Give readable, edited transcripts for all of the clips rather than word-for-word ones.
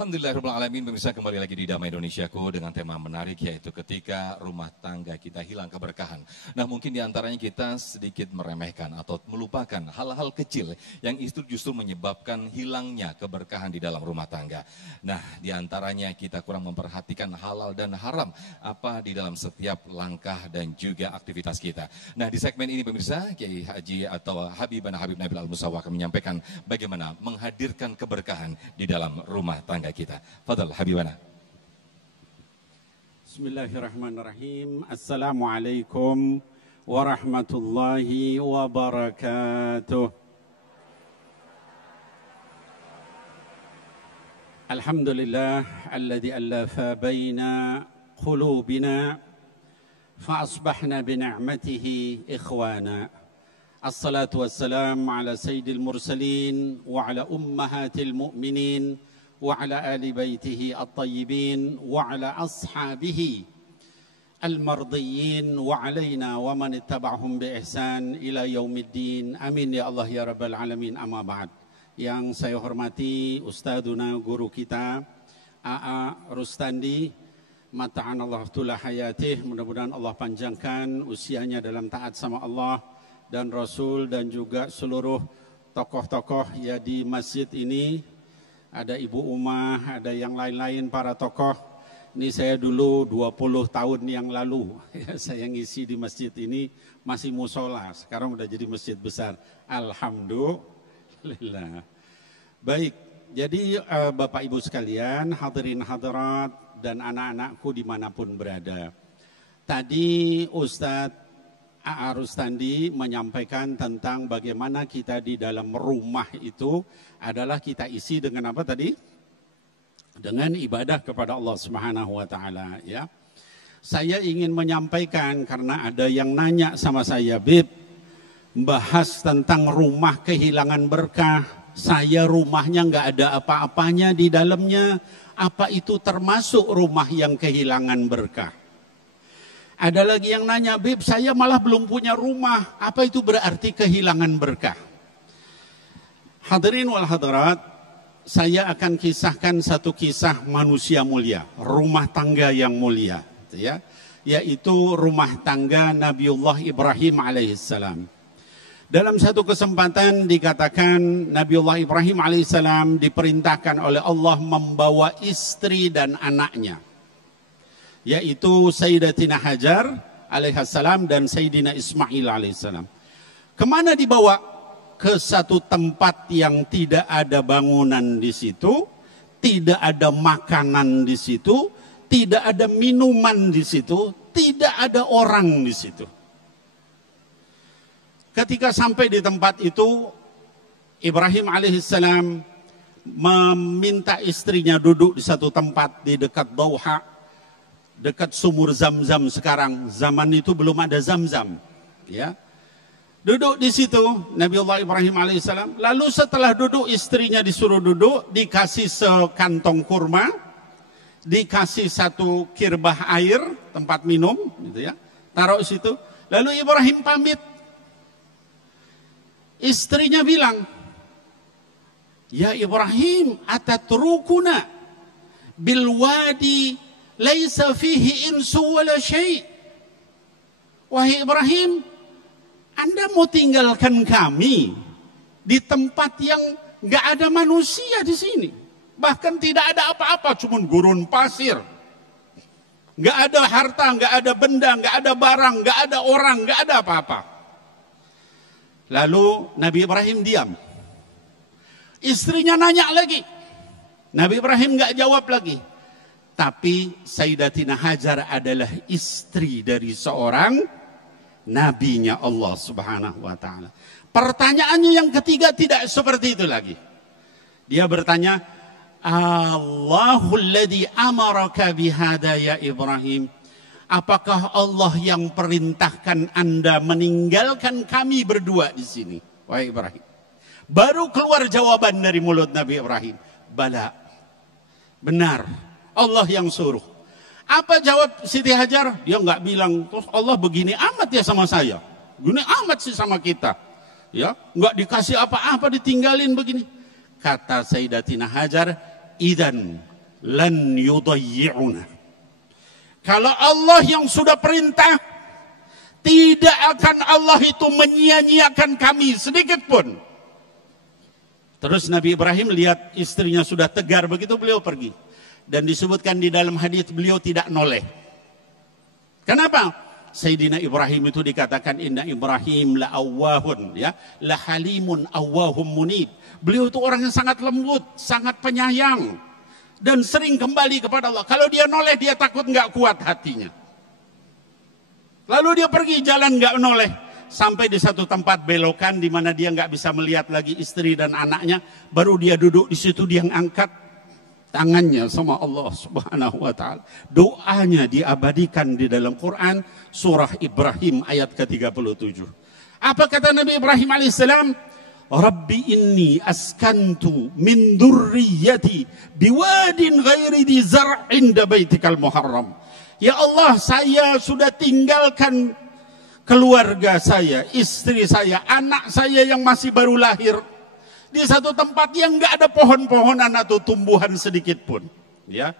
Alhamdulillahirrahmanirrahim, pemirsa kembali lagi di Damai Indonesiaku dengan tema menarik yaitu ketika rumah tangga kita hilang keberkahan. Nah mungkin diantaranya kita sedikit meremehkan atau melupakan hal-hal kecil yang itu justru menyebabkan hilangnya keberkahan di dalam rumah tangga. Nah diantaranya kita kurang memperhatikan halal dan haram apa di dalam setiap langkah dan juga aktivitas kita. Nah di segmen ini pemirsa, Kiai Haji atau Habibana Habib Nabil Al-Musawa akan menyampaikan bagaimana menghadirkan keberkahan di dalam rumah tangga kita. Fadal Habibana. Bismillahirrahmanirrahim. Assalamualaikum warahmatullahi wabarakatuh. Alhamdulillah alladzi allafa baina qulubina fa asbahna bi ni'matihi ikhwana. Assalatu wassalamu ala sayyidil mursalin wa ala ummahatil mu'minin وعلى آل بيته الطيبين وعلى أصحابه المرضيين وعلينا ومن اتبعهم بإحسان إلى يوم الدين amin ya Allah ya Rabbal Alamin amma ba'd. Yang saya hormati Ustadzuna guru kita A.A. Rustandi, mata'anallahu tula hayatih, mudah-mudahan Allah panjangkan usianya dalam taat sama Allah dan Rasul, dan juga seluruh tokoh-tokoh ya di masjid ini. Ada Ibu Umah, ada yang lain-lain para tokoh. Ini saya dulu 20 tahun yang lalu ya, saya ngisi di masjid ini masih musola, sekarang udah jadi masjid besar. Alhamdulillah. Baik, jadi Bapak Ibu sekalian, hadirin hadirat dan anak-anakku dimanapun berada. Tadi Ustadz A.A. Rustandi menyampaikan tentang bagaimana kita di dalam rumah itu adalah kita isi dengan apa tadi? Dengan ibadah kepada Allah Subhanahu wa taala ya. Saya ingin menyampaikan karena ada yang nanya sama saya, Bib, bahas tentang rumah kehilangan berkah. Saya rumahnya nggak ada apa-apanya di dalamnya. Apa itu termasuk rumah yang kehilangan berkah? Ada lagi yang nanya, Bib, saya malah belum punya rumah. Apa itu berarti kehilangan berkah? Hadirin wal hadirat, saya akan kisahkan satu kisah manusia mulia, rumah tangga yang mulia, ya, yaitu rumah tangga Nabiullah Ibrahim alaihissalam. Dalam satu kesempatan dikatakan Nabiullah Ibrahim alaihissalam diperintahkan oleh Allah membawa istri dan anaknya, yaitu Sayyidatina Hajar alaihissalam dan Sayyidina Ismail alaihissalam. Kemana dibawa? Ke satu tempat yang tidak ada bangunan di situ, tidak ada makanan di situ, tidak ada minuman di situ, tidak ada orang di situ. Ketika sampai di tempat itu, Ibrahim alaihissalam meminta istrinya duduk di satu tempat di dekat Dauha, dekat sumur Zam-Zam sekarang. Zaman itu belum ada Zam-Zam, ya. Duduk di situ Nabiullah Ibrahim alaihissalam. Lalu setelah duduk, istrinya disuruh duduk, dikasih sekantong kurma, dikasih satu kirbah air, tempat minum, gitu ya. Taruh di situ. Lalu Ibrahim pamit. Istrinya bilang, "Ya Ibrahim, atatrukuna bil wadi laisa fihi insu wala syai'." Wahai Ibrahim, Anda mau tinggalkan kami di tempat yang nggak ada manusia di sini, bahkan tidak ada apa-apa, cuma gurun pasir, nggak ada harta, nggak ada benda, nggak ada barang, nggak ada orang, nggak ada apa-apa. Lalu Nabi Ibrahim diam. Istrinya nanya lagi, Nabi Ibrahim nggak jawab lagi. Tapi Sayyidatina Hajar adalah istri dari seorang nabinya Allah Subhanahu wa taala. Pertanyaannya yang ketiga tidak seperti itu lagi. Dia bertanya, Allahul ladzi amaraka bihada ya Ibrahim. Apakah Allah yang perintahkan Anda meninggalkan kami berdua di sini? Wahai Ibrahim. Baru keluar jawaban dari mulut Nabi Ibrahim. Bala. Benar. Allah yang suruh. Apa jawab Siti Hajar? Dia nggak bilang, terus Allah begini amat ya sama saya. Begini amat sih sama kita. Ya, nggak dikasih apa-apa, ditinggalin begini. Kata Sayyidatina Hajar, idan lan yudayyi'una. Kalau Allah yang sudah perintah, tidak akan Allah itu menyia-nyiakan kami sedikit pun. Terus Nabi Ibrahim lihat istrinya sudah tegar begitu, beliau pergi. Dan disebutkan di dalam hadis beliau tidak noleh. Kenapa? Sayyidina Ibrahim itu dikatakan inna Ibrahim la awwahun, ya, la halimun awwahum munib. Beliau itu orang yang sangat lembut, sangat penyayang, dan sering kembali kepada Allah. Kalau dia noleh, dia takut nggak kuat hatinya. Lalu dia pergi jalan nggak noleh, sampai di satu tempat belokan di mana dia nggak bisa melihat lagi istri dan anaknya. Baru dia duduk di situ, dia angkat tangannya sama Allah Subhanahu wa taala. Doanya diabadikan di dalam Quran surah Ibrahim ayat ke-37. Apa kata Nabi Ibrahim alaihissalam? Rabbi inni askantu min dzurriyyati biwadin ghairi dzi zar'in inda baitikal muharram. Ya Allah, saya sudah tinggalkan keluarga saya, istri saya, anak saya yang masih baru lahir di satu tempat yang nggak ada pohon-pohonan atau tumbuhan sedikit pun, ya.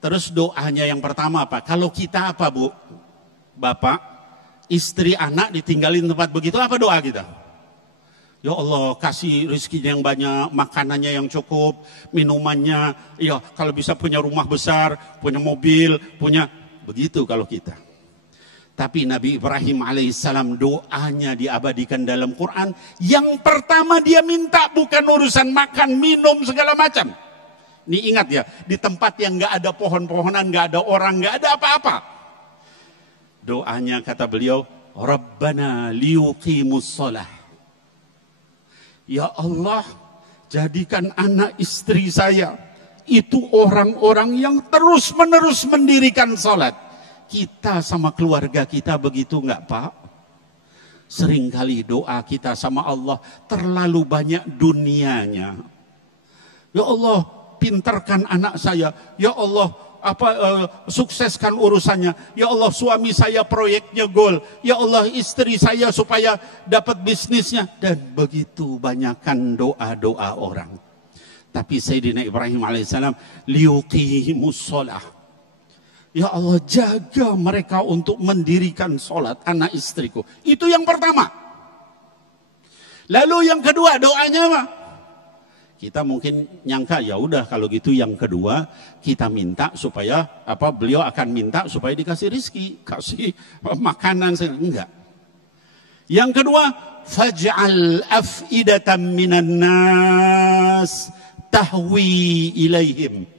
Terus doanya yang pertama apa? Kalau kita apa, Bu? Bapak, istri, anak ditinggalin tempat begitu, apa doa kita? Ya Allah, kasih rezekinya yang banyak, makanannya yang cukup, minumannya, ya kalau bisa punya rumah besar, punya mobil, punya, begitu kalau kita. Tapi Nabi Ibrahim alaihissalam doanya diabadikan dalam Quran. Yang pertama dia minta bukan urusan makan, minum, segala macam. Ini ingat ya, di tempat yang nggak ada pohon-pohonan, nggak ada orang, nggak ada apa-apa. Doanya kata beliau, Rabbana liyuqimus shalah. Ya Allah, jadikan anak istri saya itu orang-orang yang terus-menerus mendirikan salat. Kita sama keluarga kita begitu enggak, Pak? Seringkali doa kita sama Allah terlalu banyak dunianya. Ya Allah, pintarkan anak saya. Ya Allah, sukseskan urusannya. Ya Allah, suami saya proyeknya gol. Ya Allah, istri saya supaya dapat bisnisnya. Dan begitu banyakkan doa-doa orang. Tapi Sayyidina Ibrahim alaihissalam liyuqimus shalah. Ya Allah, jaga mereka untuk mendirikan sholat anak istriku. Itu yang pertama. Lalu yang kedua doanya apa? Kita mungkin nyangka ya udah kalau gitu yang kedua kita minta supaya beliau akan minta supaya dikasih rizki, kasih makanan, enggak. Yang kedua, faj'al af'idatan minan nas tahwi ilaihim.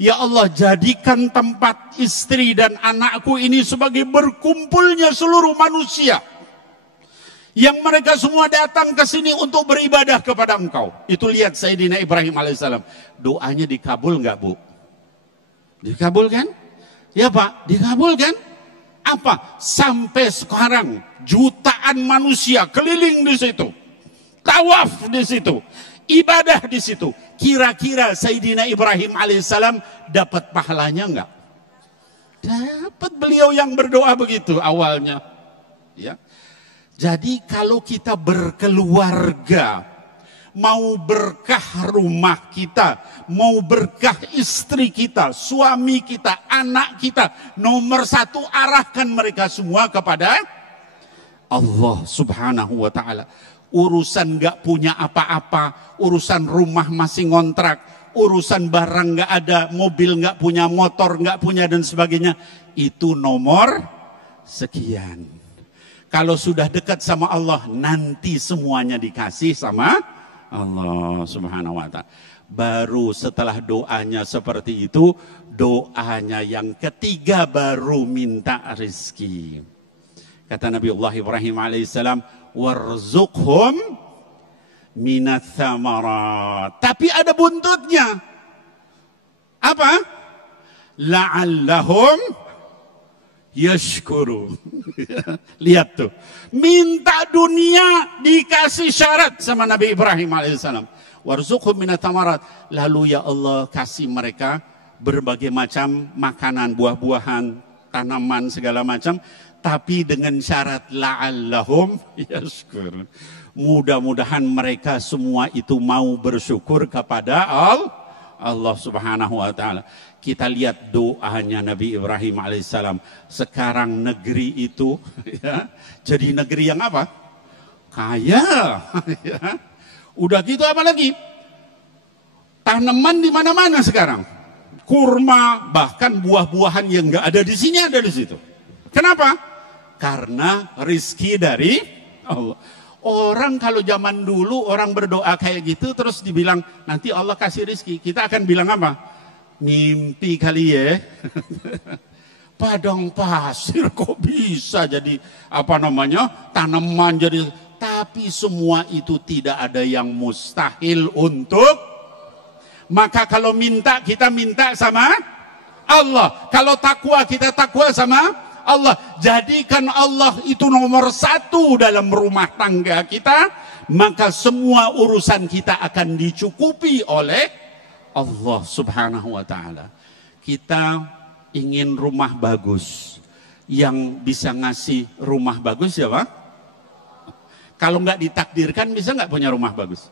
Ya Allah, jadikan tempat istri dan anakku ini sebagai berkumpulnya seluruh manusia. Yang mereka semua datang ke sini untuk beribadah kepada Engkau. Itu lihat Sayyidina Ibrahim alaihissalam. Doanya dikabul nggak, Bu? Dikabulkan? Ya Pak, dikabulkan. Apa? Sampai sekarang jutaan manusia keliling di situ. Tawaf di situ. Ibadah di situ. Kira-kira Sayyidina Ibrahim alaihissalam dapat pahalanya enggak? Dapat, beliau yang berdoa begitu awalnya. Ya. Jadi kalau kita berkeluarga, mau berkah rumah kita, mau berkah istri kita, suami kita, anak kita, nomor satu arahkan mereka semua kepada Allah Subhanahu wa ta'ala. Urusan gak punya apa-apa, urusan rumah masih ngontrak, urusan barang gak ada, mobil gak punya, motor gak punya dan sebagainya, itu nomor sekian. Kalau sudah dekat sama Allah, nanti semuanya dikasih sama Allah Subhanahu wa ta'ala. Baru setelah doanya seperti itu, doanya yang ketiga baru minta rezeki. Kata Nabi Allah Ibrahim alaihissalam, warzuqhum minats tsamarat. Tapi ada buntutnya. Apa? La'allahum yashkuru. Lihat tuh. Minta dunia dikasih syarat sama Nabi Ibrahim alaihissalam. Warzuqhum minats tsamarat. Lalu ya Allah kasih mereka berbagai macam makanan, buah-buahan, tanaman segala macam. Tapi dengan syarat la'allahum yashkurun. Mudah-mudahan mereka semua itu mau bersyukur kepada Allah Subhanahu wa taala. Kita lihat doanya Nabi Ibrahim alaihissalam. Sekarang negeri itu ya, jadi negeri yang apa? Kaya. Ya. Udah gitu apa lagi? Tanaman di mana-mana sekarang. Kurma, bahkan buah-buahan yang nggak ada di sini ada di situ. Kenapa? Karena rizki dari Allah. Orang kalau zaman dulu orang berdoa kayak gitu terus dibilang nanti Allah kasih rizki, kita akan bilang apa? Mimpi kali ya. Padang pasir kok bisa jadi apa namanya tanaman jadi, tapi semua itu tidak ada yang mustahil untuk. Maka kalau minta kita minta sama Allah, kalau takwa kita takwa sama Allah. Jadikan Allah itu nomor satu dalam rumah tangga kita, maka semua urusan kita akan dicukupi oleh Allah Subhanahu wa taala. Kita ingin rumah bagus, yang bisa ngasih rumah bagus siapa? Kalau nggak ditakdirkan bisa nggak punya rumah bagus?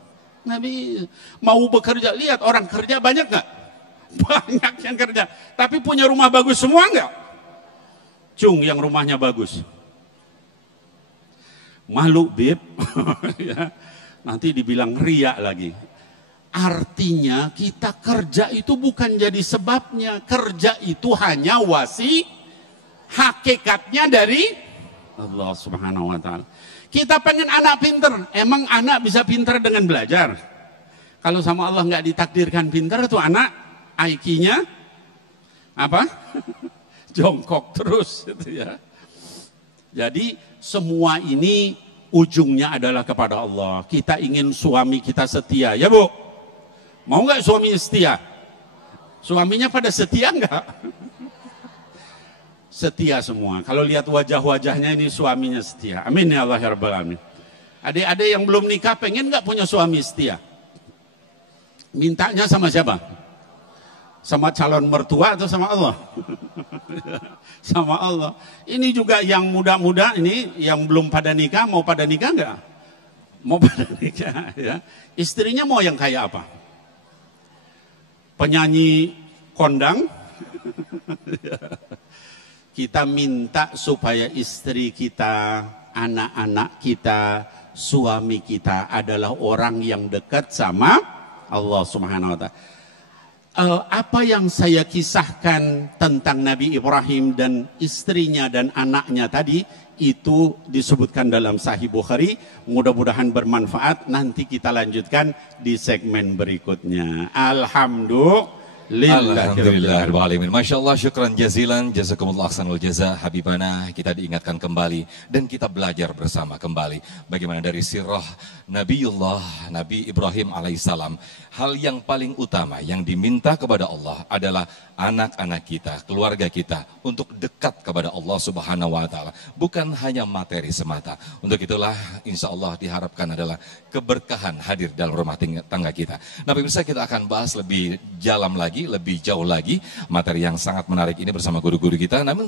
Nabi mau bekerja, lihat orang kerja banyak nggak? Banyak yang kerja, tapi punya rumah bagus semua nggak? Cung yang rumahnya bagus, malu bib, ya, nanti dibilang riak lagi. Artinya kita kerja itu bukan jadi sebabnya, kerja itu hanya hakikatnya dari Allah Subhanahu wa taala. Kita pengen anak pinter, emang anak bisa pinter dengan belajar? Kalau sama Allah nggak ditakdirkan pinter tuh anak, IQ-nya apa? Jongkok terus gitu ya. Jadi semua ini ujungnya adalah kepada Allah. Kita ingin suami kita setia, ya Bu? Mau nggak suami setia? Suaminya pada setia nggak? Setia semua. Kalau lihat wajah-wajahnya ini suaminya setia. Amin ya Allah ya Rabbal Alamin. Adik-adik yang belum nikah pengen nggak punya suami setia? Mintanya sama siapa? Sama calon mertua atau sama Allah? Sama Allah. Ini juga yang muda-muda ini yang belum pada nikah, mau pada nikah nggak? Mau pada nikah ya. Istrinya mau yang kayak apa? Penyanyi kondang? Kita minta supaya istri kita, anak-anak kita, suami kita adalah orang yang dekat sama Allah Subhanahu wa taala. Apa yang saya kisahkan tentang Nabi Ibrahim dan istrinya dan anaknya tadi itu disebutkan dalam Sahih Bukhari. Mudah-mudahan bermanfaat. Nanti kita lanjutkan di segmen berikutnya. Alhamdulillahirrahmanirrahim. Masya Allah, syukran jazilan, jazakumullah ahsanul jaza, Habibana. Kita diingatkan kembali dan kita belajar bersama kembali bagaimana dari sirah Nabi Ibrahim alaihissalam. Hal yang paling utama yang diminta kepada Allah adalah anak-anak kita, keluarga kita untuk dekat kepada Allah Subhanahu wa taala, bukan hanya materi semata. Untuk itulah insya Allah diharapkan adalah keberkahan hadir dalam rumah tangga kita. Nah, pemirsa, kita akan bahas lebih dalam lagi, lebih jauh lagi materi yang sangat menarik ini bersama guru-guru kita. Namun